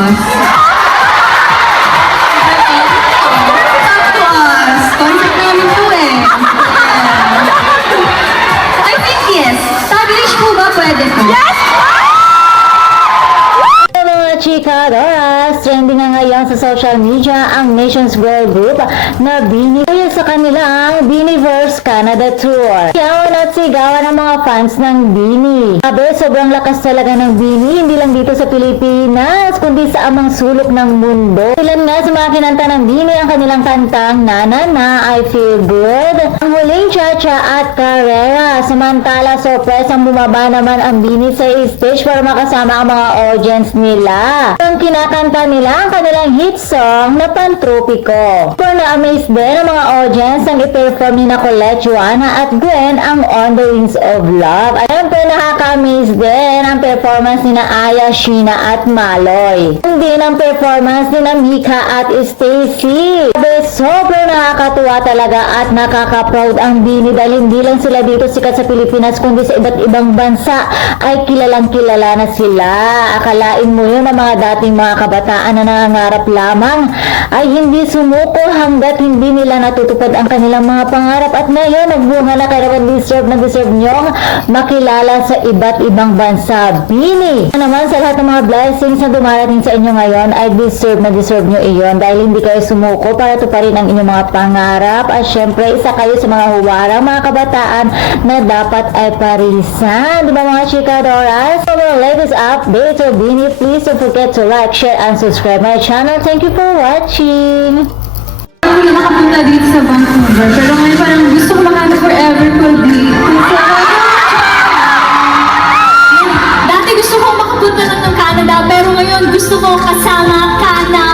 us. Talk to us. Concept namin to eh. I think yes. Taglish po ba pwede po? Yes! Mga chika, Doras, trending nga ngayon sa social media ang Nations Girl Group na Bini sa kanilang Biniverse Canada Tour. Siyawan at sigawan ang mga fans ng Bini. Sabi, sobrang lakas talaga ng Bini, hindi lang dito sa Pilipinas, kundi sa amang sulok ng mundo. Ilan nga sa mga kinanta ng Bini ang kanilang kantang Na Na Na, I Feel Good, ang huling Cha-Cha at Carrera. Samantala, surprise ang bumaba naman ang Bini sa stage para makasama ang mga audience nila. Ang kinakanta nila ang kanilang hit song na Pantropiko. For na-amaze din ang mga audience ang i-perform ni na Colette, Joanna at Gwen ang On the Wings of Love. At syempre nakaka-amaze din ang performance ni na Aya, Sheena at Maloy. Hindi ang performance ni na Mika at Stacy. Sobrang nakakatuwa talaga at nakaka-proud ang Bini dahil hindi lang sila dito sikat sa Pilipinas kundi sa iba't ibang bansa ay kilalang kilala na sila. Akalain mo yun ang mga dating mga kabataan na nangangarap lamang ay hindi sumuko hanggat hindi nila natutupad ang kanilang mga pangarap at ngayon nagbunga na kaya deserve na deserve nyong makilala sa iba't ibang bansa. Bini! Naman sa lahat ng mga blessings na dumarating sa inyo ngayon ay deserve na deserve nyo iyon dahil hindi kayo sumuko para tuparin ang inyong mga pangarap at syempre isa kayo sa mga huwarang mga kabataan na dapat ay parisan. Diba mga chika Doras? For the latest updates of Bini, please don't forget to like, share, and subscribe my channel. Thank you for watching! Hindi nakapunta dito sa Vancouver. Pero ngayon parang gusto ko makano forever could be. Dati gusto ko makapunta lang ng Canada, pero ngayon gusto ko kasama ka na